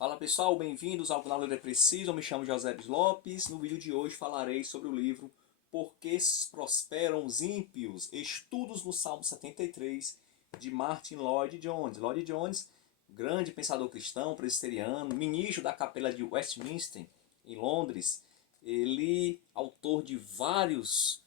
Fala pessoal, bem-vindos ao canal Ler é Preciso. Eu me chamo José Lopes. No vídeo de hoje falarei sobre o livro Por que Prosperam os Ímpios? Estudos no Salmo 73, de Martin Lloyd Jones. Lloyd Jones, grande pensador cristão, presbiteriano, ministro da Capela de Westminster, em Londres. Ele, autor de vários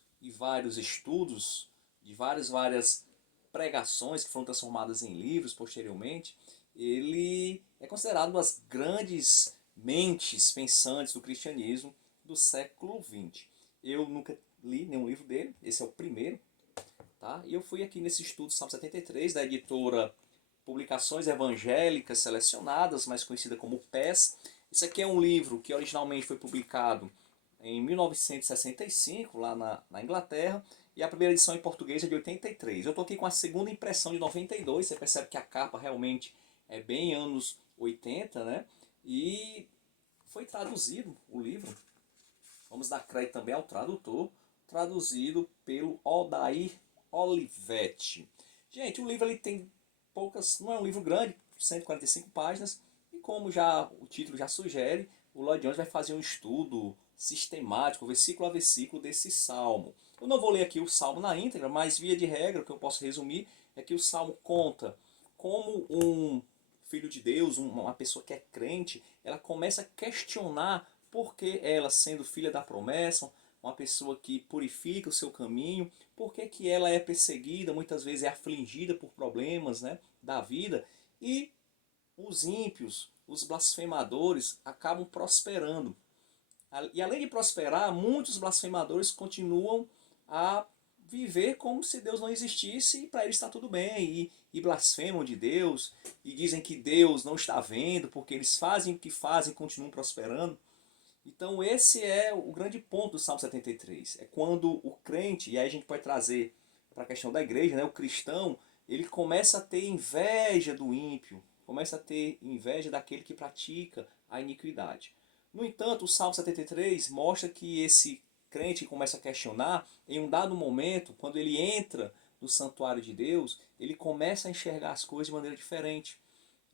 estudos, de várias pregações que foram transformadas em livros posteriormente. Ele é considerado uma das grandes mentes pensantes do cristianismo do século XX. Eu nunca li nenhum livro dele, esse é o primeiro. Tá? E eu fui aqui nesse estudo Salmo 73, da editora Publicações Evangélicas Selecionadas, mais conhecida como PES. Esse aqui é um livro que originalmente foi publicado em 1965, lá na Inglaterra, e a primeira edição em português é de 83. Eu estou aqui com a segunda impressão de 92, você percebe que a capa realmente é bem anos 80, né? E foi traduzido o livro, vamos dar crédito também ao tradutor, traduzido pelo Odair Olivetti. Gente, o livro ele tem poucas, não é um livro grande, 145 páginas, e como já o título já sugere, o Lloyd Jones vai fazer um estudo sistemático, versículo a versículo, desse salmo. Eu não vou ler aqui o salmo na íntegra, mas via de regra, o que eu posso resumir é que o salmo conta como um filho de Deus, uma pessoa que é crente, ela começa a questionar por que ela, sendo filha da promessa, uma pessoa que purifica o seu caminho, por que, que ela é perseguida, muitas vezes é afligida por problemas, né, da vida, e os ímpios, os blasfemadores, acabam prosperando. E além de prosperar, muitos blasfemadores continuam a viver como se Deus não existisse e para eles está tudo bem. E blasfemam de Deus e dizem que Deus não está vendo porque eles fazem o que fazem e continuam prosperando. Então esse é o grande ponto do Salmo 73. É quando o crente, e aí a gente pode trazer para a questão da igreja, né, o cristão, ele começa a ter inveja do ímpio, começa a ter inveja daquele que pratica a iniquidade. No entanto, o Salmo 73 mostra que esse crente começa a questionar, em um dado momento, quando ele entra no santuário de Deus, ele começa a enxergar as coisas de maneira diferente.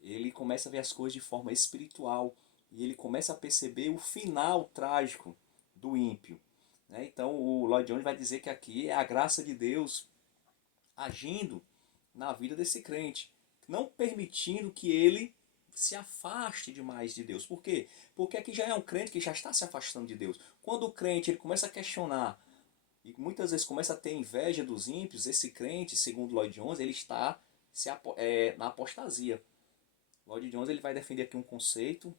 Ele começa a ver as coisas de forma espiritual e ele começa a perceber o final trágico do ímpio. Né? Então o Lloyd Jones vai dizer que aqui é a graça de Deus agindo na vida desse crente, não permitindo que ele se afaste demais de Deus. Por quê? Porque aqui já é um crente que já está se afastando de Deus. Quando o crente ele começa a questionar e muitas vezes começa a ter inveja dos ímpios, esse crente, segundo Lloyd Jones, ele está na apostasia. Lloyd Jones ele vai defender aqui um conceito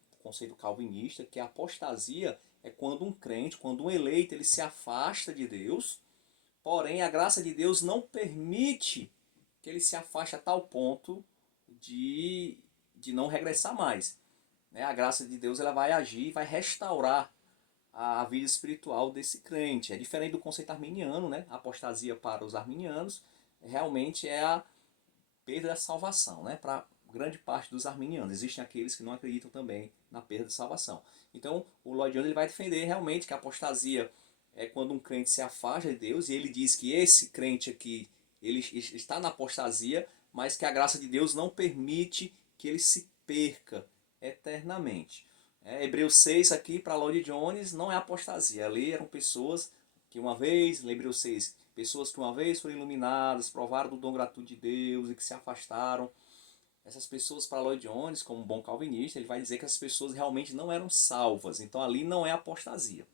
calvinista, que a apostasia é quando um crente, quando um eleito, ele se afasta de Deus, porém a graça de Deus não permite que ele se afaste a tal ponto de, de não regressar mais. Né? A graça de Deus ela vai agir e vai restaurar a vida espiritual desse crente. É diferente do conceito arminiano, né? A apostasia para os arminianos realmente é a perda da salvação, né? Para grande parte dos arminianos. Existem aqueles que não acreditam também na perda da salvação. Então, o Lloyd Jones ele vai defender realmente que a apostasia é quando um crente se afasta de Deus, e ele diz que esse crente aqui ele está na apostasia, mas que a graça de Deus não permite que ele se perca eternamente. Hebreus 6 aqui para Lloyd Jones não é apostasia. Ali eram pessoas que uma vez, Hebreus 6, pessoas que uma vez foram iluminadas, provaram do dom gratuito de Deus e que se afastaram. Essas pessoas, para Lloyd Jones, como um bom calvinista, ele vai dizer que as pessoas realmente não eram salvas. Então ali não é apostasia.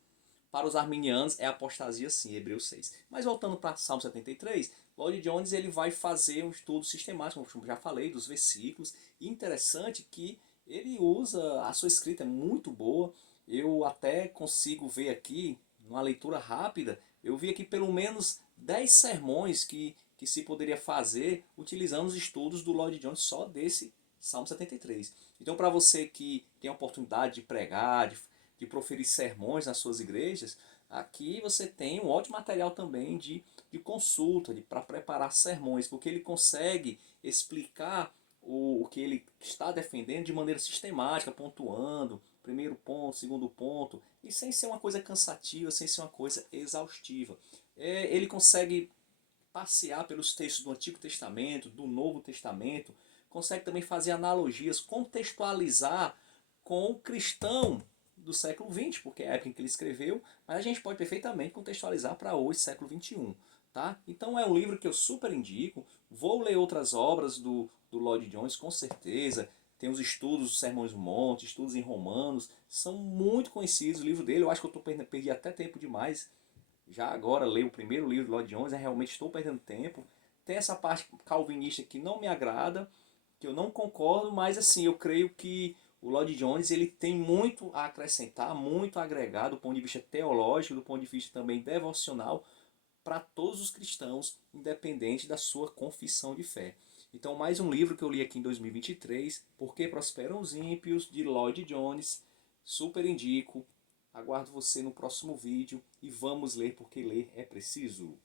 Para os arminianos é apostasia sim, Hebreus 6. Mas voltando para Salmo 73, Lloyd Jones ele vai fazer um estudo sistemático, como já falei, dos versículos. E interessante que ele usa, a sua escrita é muito boa. Eu até consigo ver aqui, numa leitura rápida, eu vi aqui pelo menos 10 sermões que se poderia fazer utilizando os estudos do Lloyd Jones só desse Salmo 73. Então, para você que tem a oportunidade de pregar, de proferir sermões nas suas igrejas, aqui você tem um ótimo material também de consulta, para preparar sermões, porque ele consegue explicar o que ele está defendendo de maneira sistemática, pontuando, primeiro ponto, segundo ponto, e sem ser uma coisa cansativa, sem ser uma coisa exaustiva. Ele consegue passear pelos textos do Antigo Testamento, do Novo Testamento, consegue também fazer analogias, contextualizar com o cristão do século XX, porque é a época em que ele escreveu, mas a gente pode perfeitamente contextualizar para hoje, século XXI. Tá? Então é um livro que eu super indico. Vou ler outras obras do Lloyd Jones, com certeza. Tem os estudos dos Sermões do Monte, estudos em Romanos, são muito conhecidos. O livro dele, eu acho que perdi até tempo demais. Já agora leio o primeiro livro do Lloyd Jones, realmente estou perdendo tempo. Tem essa parte calvinista que não me agrada, que eu não concordo, mas assim, eu creio que o Lloyd Jones ele tem muito a acrescentar, muito a agregar do ponto de vista teológico, do ponto de vista também devocional, para todos os cristãos, independente da sua confissão de fé. Então, mais um livro que eu li aqui em 2023, Por que Prosperam os Ímpios, de Lloyd Jones. Super indico. Aguardo você no próximo vídeo e vamos ler porque ler é preciso.